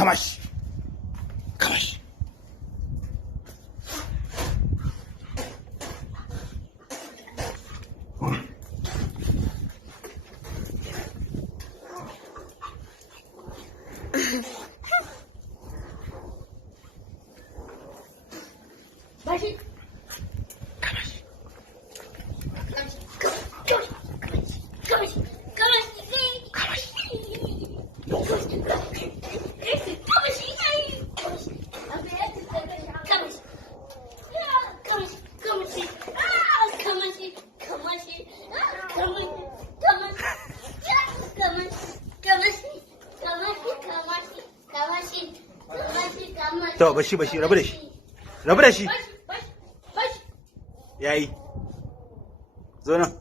Kamashi. Kamashi. Bashi. Kamashi. To bashi rabu da shi. Rabu da shi. Yayi. Zo nan.